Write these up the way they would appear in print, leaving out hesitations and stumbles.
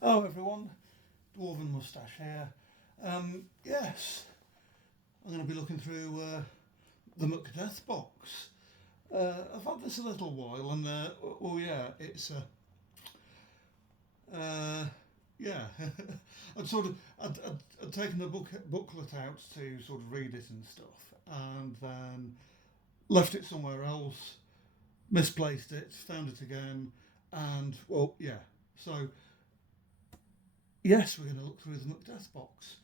Hello everyone, Dwarven Moustache here. Yes, I'm going to be looking through the McDeath box. I've had this a little while and, oh yeah, it's yeah, I'd taken the booklet out to sort of read it and stuff, and then left it somewhere else, misplaced it, found it again, and, well, yeah, so yes, we're going to look through the McDeath box.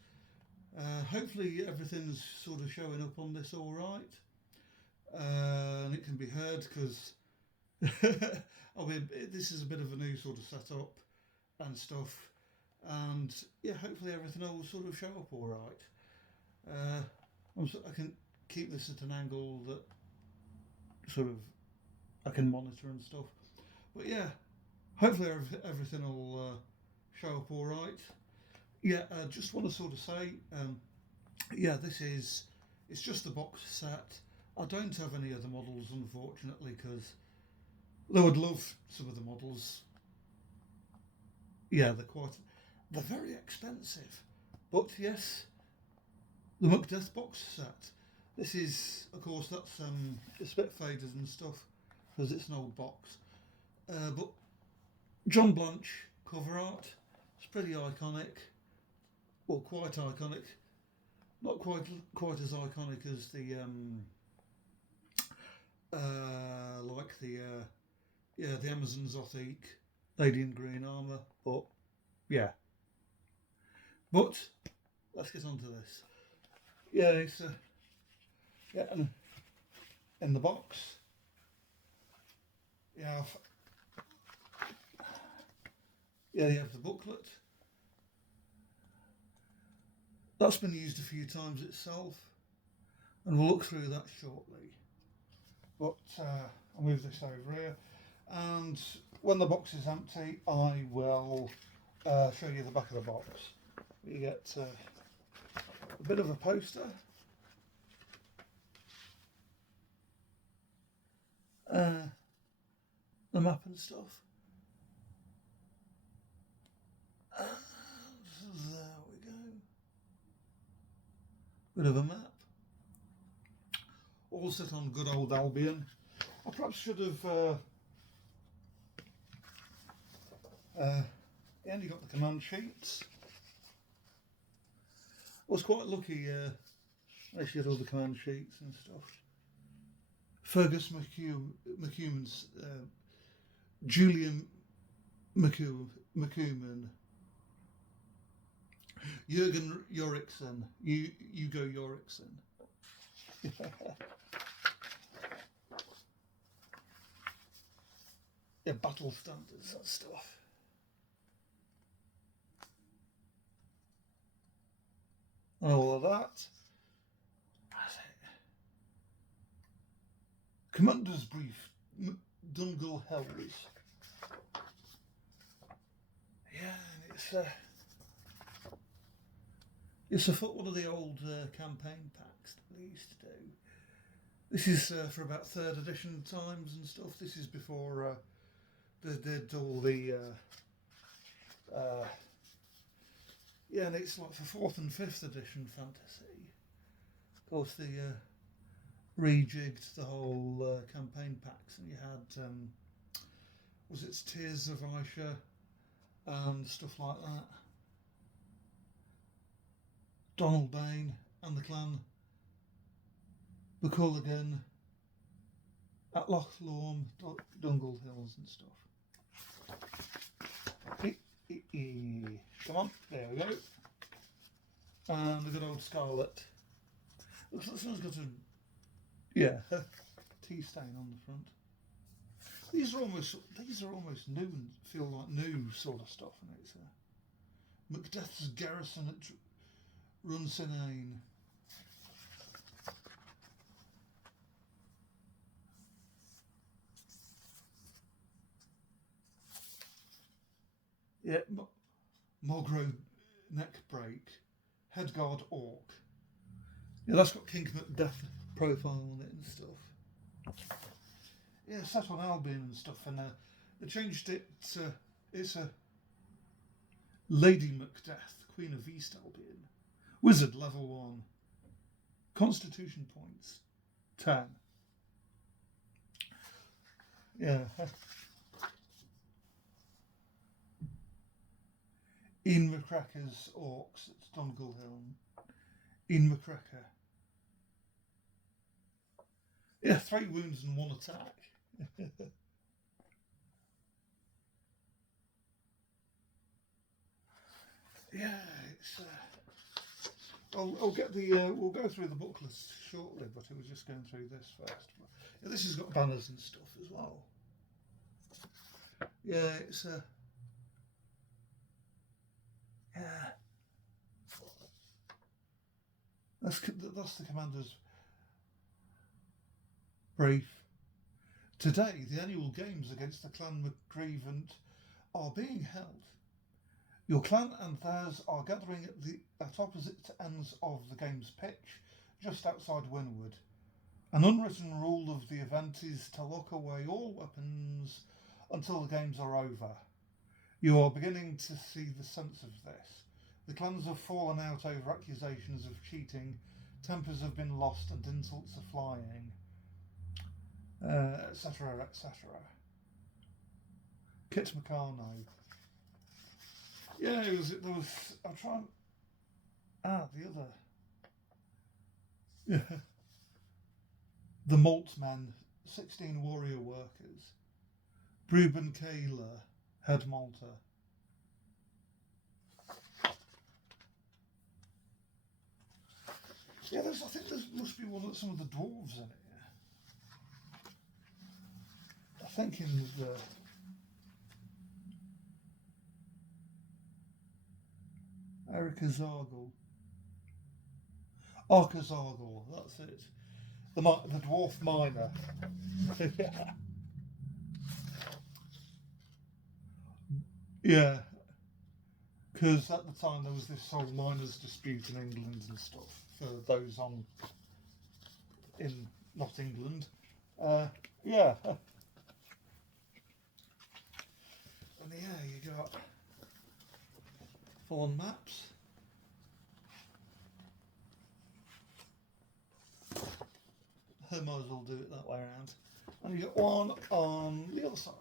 Hopefully everything's sort of showing up on this all right, and it can be heard because I mean this is a bit of a new sort of setup and stuff, and yeah, hopefully everything will sort of show up all right. I can keep this at an angle that sort of I can monitor and stuff, but yeah, hopefully everything will show up all right. Yeah, I just want to sort of say, yeah, it's just the box set. I don't have any other models, unfortunately, because I would love some of the models. Yeah, they're very expensive. But yes, the McDeath box set. This is, of course, it's a bit faded and stuff, because it's an old box. But John Blanche cover art, it's pretty iconic. Well, quite iconic. Not quite as iconic as the like the Amazon Zothique Lady in Green Armour, but yeah. But let's get on to this. Yeah, it's yeah, and in the box, you have you have the booklet. That's been used a few times itself, and we'll look through that shortly. But I'll move this over here, and when the box is empty, I will show you the back of the box. You get a bit of a poster, the map and stuff. There we go. Bit of a map. All set on good old Albion. I perhaps should have only got the command sheets. I was quite lucky. I actually had all the command sheets and stuff. Fergus McCuman's Julian McCuman, Jürgen Joriksen, Hugo Joriksen. Yeah, battle standards, that stuff. And all of that. Commander's Brief, Dungle Hells. Yeah, and it's one of the old campaign packs that they used to do. This is for about 3rd edition times and stuff. This is before they did all the yeah, and it's like for 4th and 5th edition fantasy. Of course, they rejigged the whole campaign packs, and you had was it Tears of Aisha and stuff like that. Donald Bain and the clan, McCulligan, at Loch Lorne, Dungle Hills and stuff. Come on, there we go. And the good old Scarlet. Looks like someone's got a tea stain on the front. These are almost new and feel like new sort of stuff, and it's Macbeth's garrison at Runsinane. Yeah, Mogro neck break, Headguard Orc. Yeah, that's got King Macbeth profile on it and stuff. Yeah, set on Albion and stuff, and they changed it. It's a Lady Macbeth, Queen of East Albion. Wizard, level 1. Constitution points, 10. Yeah. Ian McCracker's Orcs at Donegal Hill. Ian McCracker. Yeah, 3 wounds and 1 attack. Yeah, it's. I'll get the. We'll go through the book list shortly, but it was just going through this first. Yeah, this has got banners and stuff as well. Yeah, it's. Yeah. That's the commander's brief. Today, the annual games against the Clan McGreevant are being held. Your clan and theirs are gathering at opposite ends of the game's pitch, just outside Winwood. An unwritten rule of the event is to lock away all weapons until the games are over. You are beginning to see the sense of this. The clans have fallen out over accusations of cheating, tempers have been lost and insults are flying, etc., etc. Kit Meccano. Yeah, I'm trying. The other. Yeah. The Maltmen, 16 warrior workers. Bruben Kayla, head malter. Yeah, I think there must be one of some of the dwarves in it. I think in the. Erica Zargle. Arca Zargle, that's it. The dwarf miner. Yeah. Because at the time there was this whole miners' dispute in England and stuff for those in not England. Yeah. And yeah, you got full-on maps. I might as well do it that way around. And you got one on the other side.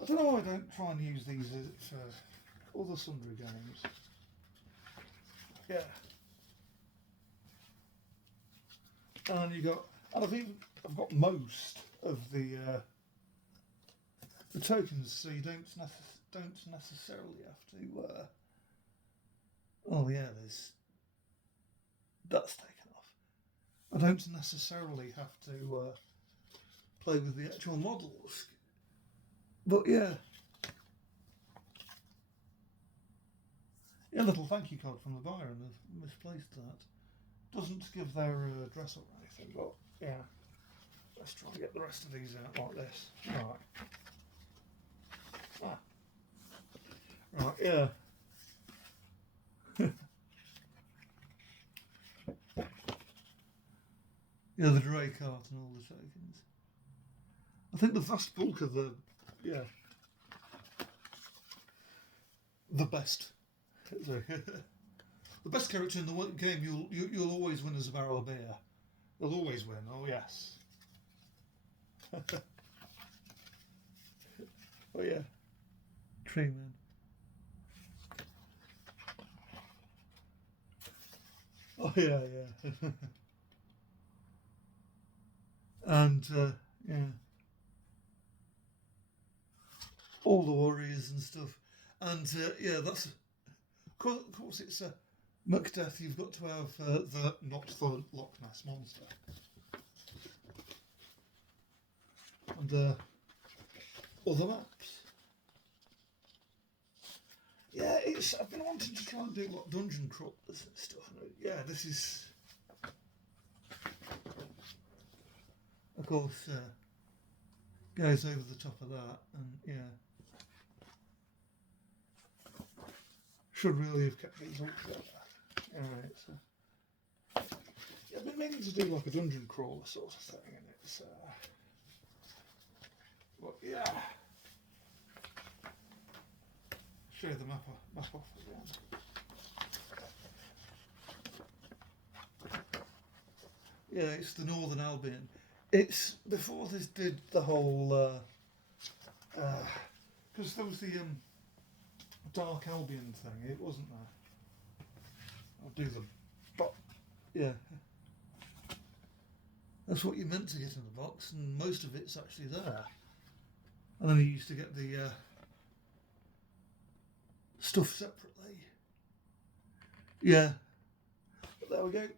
I don't know why I don't try and use these for other sundry games. Yeah. And you got, and I've got most of the tokens, so you don't necessarily have to. Oh yeah, that's taken off. I don't necessarily have to play with the actual models, but yeah. Yeah, a little thank you card from the buyer, and I've misplaced that. Doesn't give their address or anything, but yeah. Let's try and get the rest of these out like this. Right. Right, yeah. Yeah, the Dre cart and all the tokens. I think the vast bulk of the best. The best character in the game, you'll always win as a barrel of beer. You'll always win. Oh yes. Oh yeah. Tree man. Oh yeah, yeah. And yeah, all the warriors and stuff. And yeah, that's of course it's Macbeth. You've got to have not the Loch Ness monster. And other maps. Yeah, I've been wanting to try and do like dungeon crawlers and stuff. Yeah, this is, of course, goes over the top of that, and yeah, should really have kept these all together. Alright, so yeah, I've been meaning to do like a dungeon crawler sort of thing, and it's but yeah. show you the map off again. Yeah, it's the Northern Albion. It's before this did the whole because there was the Dark Albion thing. It wasn't there. I'll do the box. Yeah, that's what you meant to get in the box, and most of it's actually there. And then you used to get the stuff separately. Yeah, but there we go.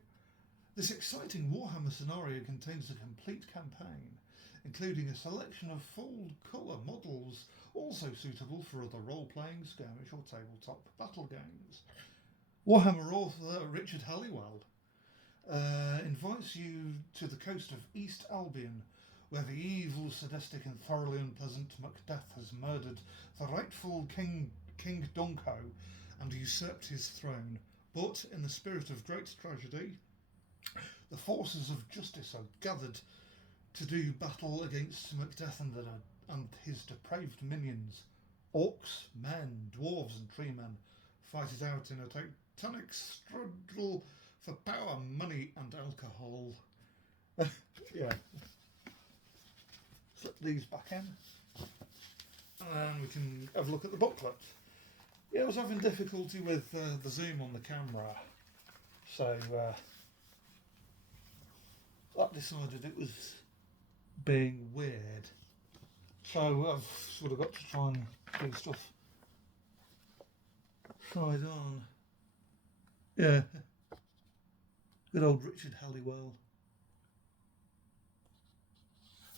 This exciting Warhammer scenario contains a complete campaign, including a selection of full-colour models, also suitable for other role-playing, skirmish or tabletop battle games. Warhammer author Richard Halliwell invites you to the coast of East Albion, where the evil, sadistic and thoroughly unpleasant Macbeth has murdered the rightful King Dunco and usurped his throne. But, in the spirit of great tragedy, the forces of justice are gathered to do battle against Macbeth and his depraved minions. Orcs, men, dwarves and tree men fight it out in a titanic struggle for power, money and alcohol. Yeah. Slip these back in and we can have a look at the booklet. Yeah, I was having difficulty with the zoom on the camera, so that decided it was being weird. So I've sort of got to try and do stuff side on. Yeah. Good old Richard Halliwell.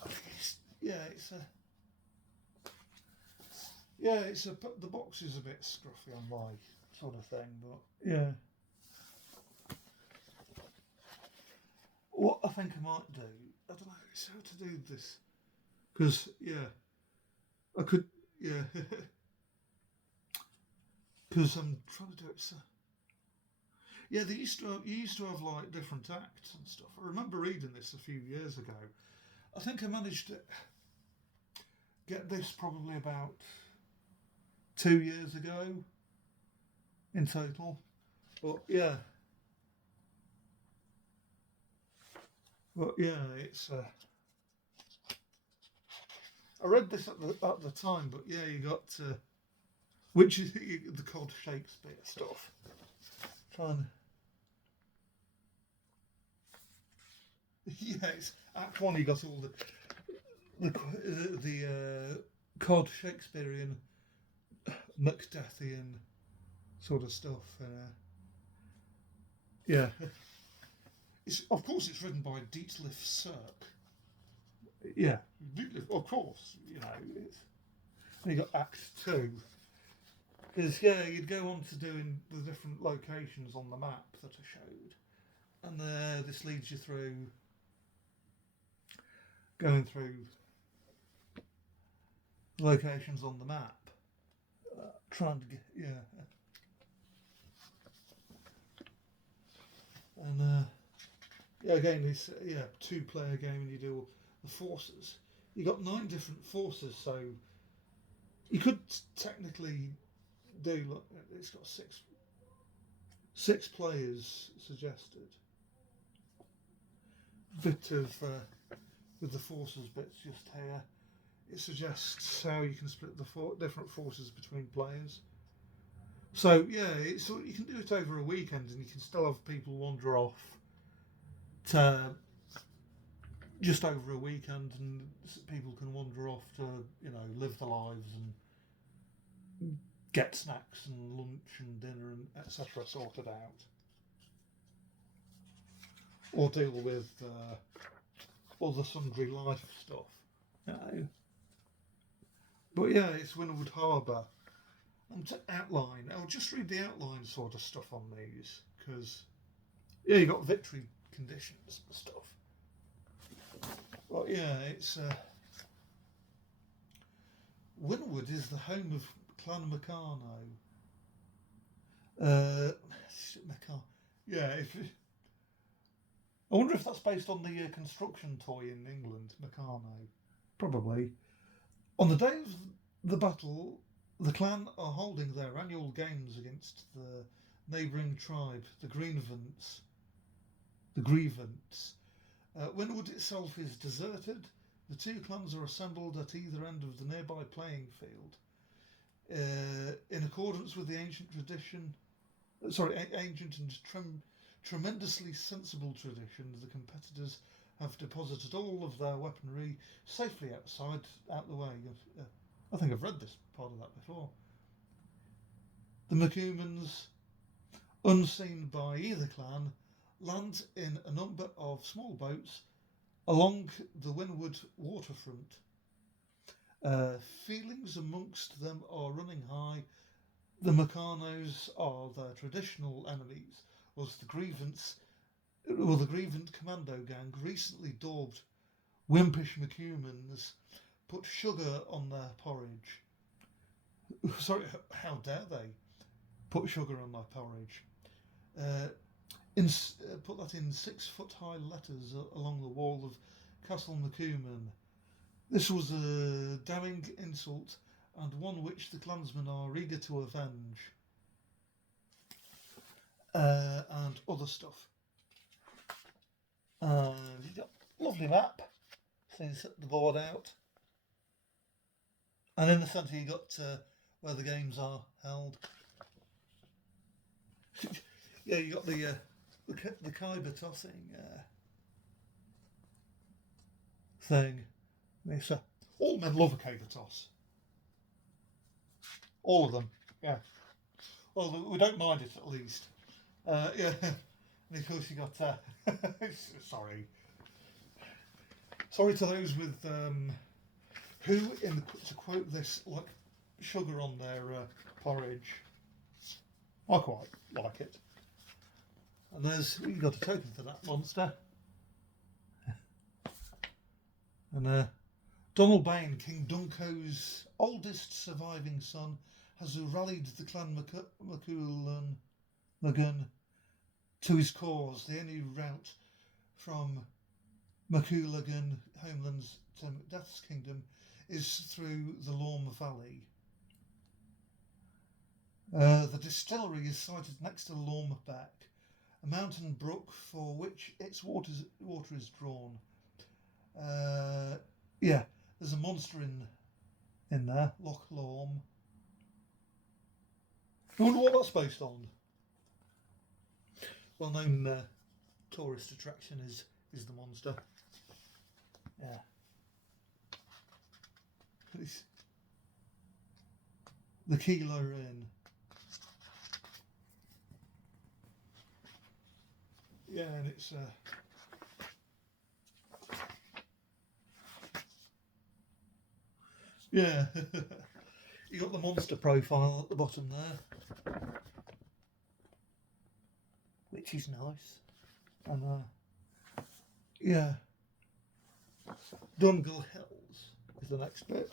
I think the box is a bit scruffy on my sort of thing, but yeah. What I think I might do, I don't know, it's how to do this, because I could, because I'm trying to do it so. Yeah, you used to have like different acts and stuff. I remember reading this a few years ago. I think I managed to get this probably about 2 years ago in total. But yeah. It's. I read this at the time, but yeah, you got which is the Cod Shakespeare stuff. Trying. Yeah, it's Act 1. You got all the Cod Shakespearean, Macdeathian sort of stuff. Yeah. Of course, it's written by Dietlif Cirque. Yeah, of course. You got Act 2. Because you'd go on to doing the different locations on the map that are showed, and this leads you through going through locations on the map, trying to get and again this 2-player game, and you do the forces. You got 9 different forces, so you could technically do. It's got six players suggested. Bit of with the forces bits just here. It suggests how you can split the different forces between players. So you can do it over a weekend, and you can still have people wander off to just over a weekend, and people can wander off to live their lives and get snacks and lunch and dinner and etc. sorted out, or deal with other sundry life stuff. But yeah, it's Wynnewood Harbour. And to outline, I'll just read the outline sort of stuff on these, because you got victory conditions and stuff. But it's Wynnewood is the home of Clan Meccano. I wonder if that's based on the construction toy in England, Meccano. Probably. On the day of the battle, The clan are holding their annual games against the neighbouring tribe, the Grievance. Winwood itself is deserted. The two clans are assembled at either end of the nearby playing field. In accordance with the ancient and tremendously sensible tradition, the competitors have deposited all of their weaponry safely out the way. I think I've read this part of that before. The McCumans, unseen by either clan, land in a number of small boats along the Winwood waterfront. Feelings amongst them are running high. The Meccanoes are their traditional enemies, was the Grievant commando gang, recently dubbed Wimpish McCumans, put sugar on their porridge. Sorry, how dare they put sugar on their porridge? Put that in 6-foot-high letters along the wall of Castle McCuman. This was a damning insult, and one which the clansmen are eager to avenge. And other stuff. You've got a lovely map, so you set the board out. And in the centre you got where the games are held. Yeah, you got the kyber tossing thing. It's, all men love a kyber toss. All of them, yeah. Well, we don't mind it at least. Yeah, and of course you got. Sorry to those with who, to quote this, like sugar on their porridge. I quite like it. And we've got a token for that monster. And Donald Bain, King Dunco's oldest surviving son, has rallied the clan McGun to his cause. The only route from McCoolagan homelands to McDeath's kingdom is through the Lorme Valley. The distillery is sited next to Lorme Beck, a mountain brook for which its water is drawn. Yeah, there's a monster in there, Loch Lorme. I wonder what that's based on. Well-known tourist attraction is the monster. Yeah. The Keeler Inn. Yeah, and it's yeah. You got the monster profile at the bottom there, which is nice. And yeah, Dungle Hills is the next bit.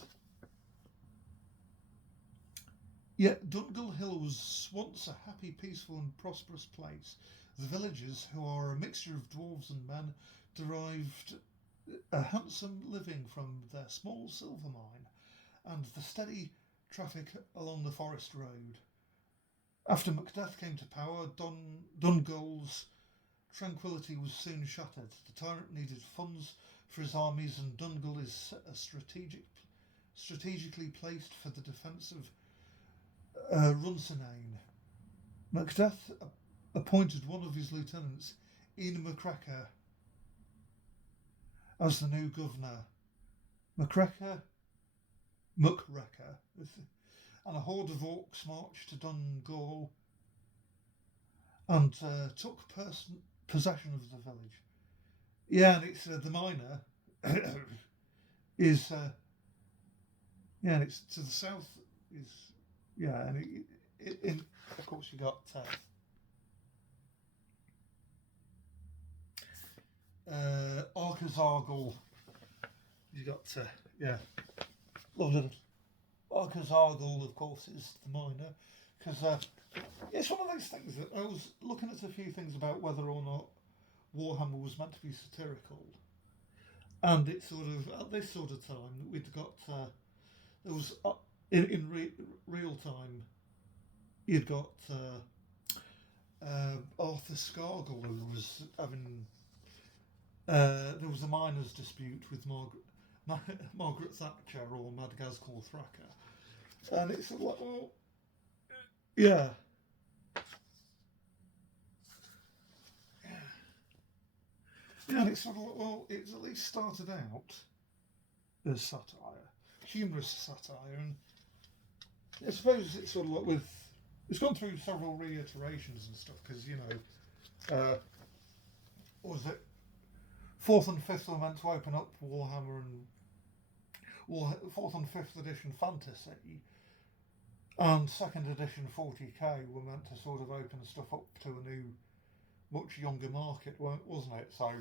Yeah, Dungle Hill was once a happy, peaceful and prosperous place. The villagers, who are a mixture of dwarves and men, derived a handsome living from their small silver mine and the steady traffic along the forest road. After Macduff came to power, Dungall's tranquility was soon shattered. The tyrant needed funds for his armies, and Dungal is strategically placed for the defence of Runsinane. Macduff appointed one of his lieutenants, Ian Muckraker, as the new governor. Muckraker, and a horde of orcs marched to Dungall and took possession of the village. Yeah, and it's the miner is yeah, and it's to the south is yeah, and in of course you got Arcazargal. You got yeah, lovely. Arcazargal, of course, is the miner, because it's one of those things that I was looking at a few things about whether or not Warhammer was meant to be satirical, and it's sort of at this sort of time we'd got there was in real time, you'd got Arthur Scargill, who was having. There was a miners' dispute with Margaret Thatcher or Madagascar Thraka, and it's sort of like, well, yeah. Yeah, and it's sort of like, well, it's at least started out as satire, humorous satire, and I suppose it's sort of like it's gone through several reiterations and stuff, because, what was it? 4th and 5th were meant to open up Warhammer and 4th and 5th edition Fantasy, and 2nd edition 40k were meant to sort of open stuff up to a new, much younger market, wasn't it? So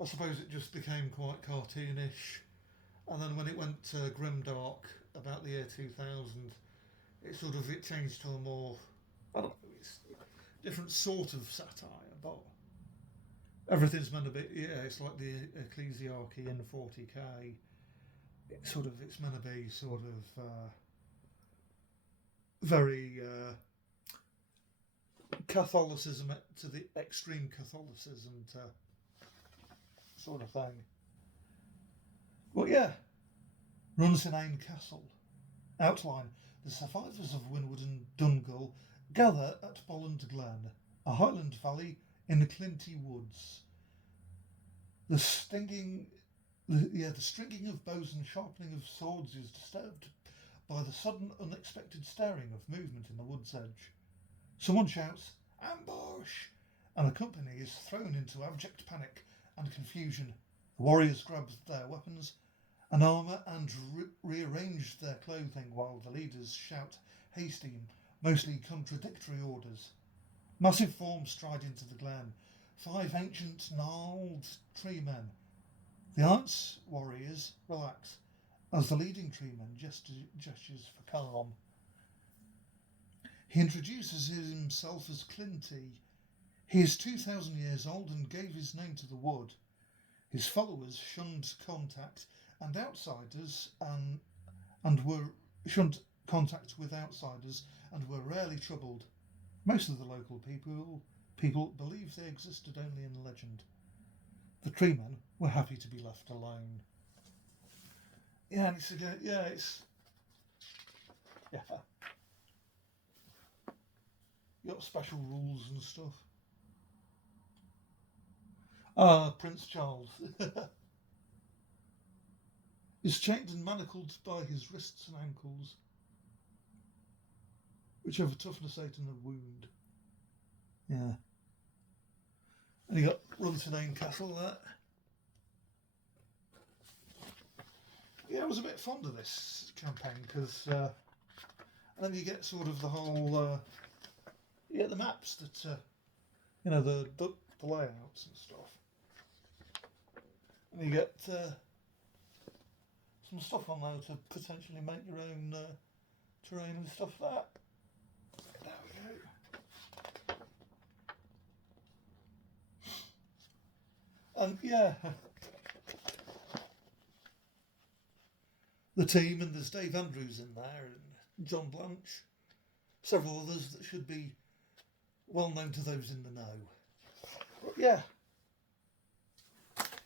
I suppose it just became quite cartoonish, and then when it went to grimdark about the year 2000, it changed to a more, I don't know, it's a different sort of satire, but everything's meant to be, it's like the ecclesiarchy in 40k. It's meant to be very Catholicism to the extreme Catholicism sort of thing. But yeah, Runsinane Castle. Outline: the survivors of Winwood and Dungull gather at Bolland Glen, a highland valley in the Clinty Woods. The stringing of bows and sharpening of swords is disturbed by the sudden, unexpected stirring of movement in the wood's edge. Someone shouts, "Ambush!" and the company is thrown into abject panic and confusion. The warriors grab their weapons and armour and rearrange their clothing, while the leaders shout hasty, mostly contradictory orders. Massive forms stride into the glen, 5 ancient, gnarled tree men. The Arts warriors relax as the leading treeman gestures for calm. He introduces himself as Clinty. He is 2,000 years old and gave his name to the wood. His followers shunned contact and outsiders and were shunned contact with outsiders and were rarely troubled. Most of the local people believed they existed only in legend. The treemen were happy to be left alone. Yeah, and it's you got special rules and stuff. Prince Charles is chained and manacled by his wrists and ankles, which have a toughness 8 and a wound. Yeah. And you got Runsinane Castle there. Yeah, I was a bit fond of this campaign because, and then you get sort of the whole, you get the maps that, the layouts and stuff, and you get some stuff on there to potentially make your own terrain and stuff like that. There we go. And yeah. The team, and there's Dave Andrews in there, and John Blanche, several others that should be well known to those in the know. But yeah,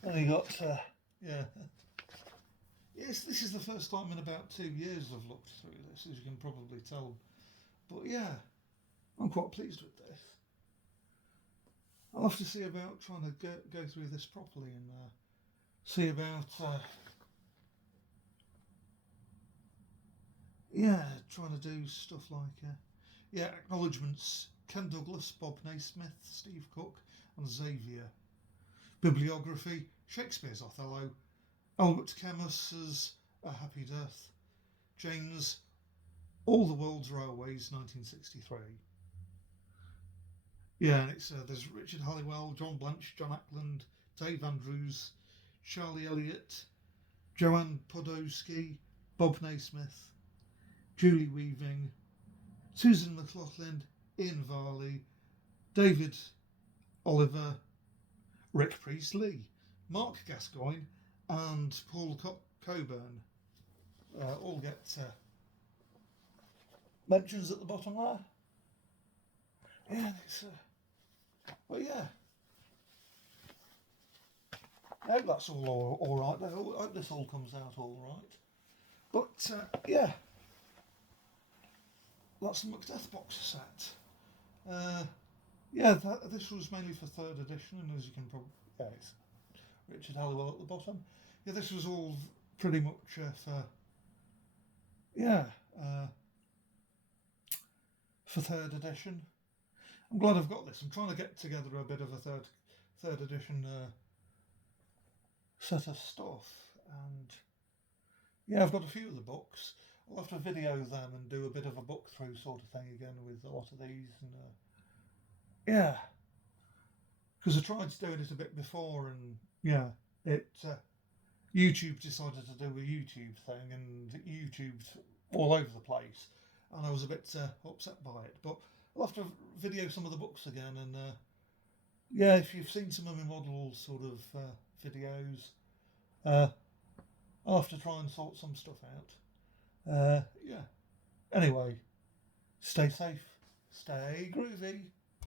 and you got yes, this is the first time in about 2 years I've looked through this, as you can probably tell. But yeah, I'm quite pleased with this. I'll have to see about trying to go through this properly and see about. Trying to do stuff like, acknowledgements: Ken Douglas, Bob Naismith, Steve Cook and Xavier. Bibliography: Shakespeare's Othello, Albert Camus's A Happy Death, James, All the World's Railways, 1963. Yeah, and it's there's Richard Halliwell, John Blanche, John Ackland, Dave Andrews, Charlie Elliott, Joanne Podolsky, Bob Naismith, Julie Weaving, Susan McLaughlin, Ian Varley, David Oliver, Rick Priestley, Mark Gascoigne and Paul Coburn. all get mentions at the bottom there. Yeah, it's well, yeah. I hope that's all right. I hope this all comes out all right. But yeah, that's the McDeath box set. Yeah, this was mainly for 3rd edition, and as you can probably, yeah, it's Richard Halliwell at the bottom. Yeah, this was all pretty much for, yeah, for 3rd edition. I'm glad I've got this. I'm trying to get together a bit of a third edition set of stuff, and yeah, I've got a few of the books. I'll have to video them and do a bit of a book through sort of thing again with a lot of these, and yeah, because I tried doing it a bit before, and yeah, it YouTube decided to do a YouTube thing, and YouTube's all over the place, and I was a bit upset by it. But I'll have to video some of the books again, and yeah, if you've seen some of my model sort of videos, I'll have to try and sort some stuff out. Yeah. Anyway, stay safe, stay groovy.